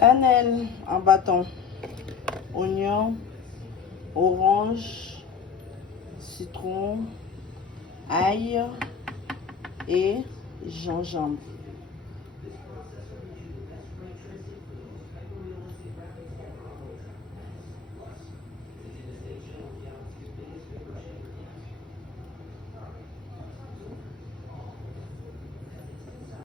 Cannelle en bâton, oignon, orange, citron, ail et gingembre.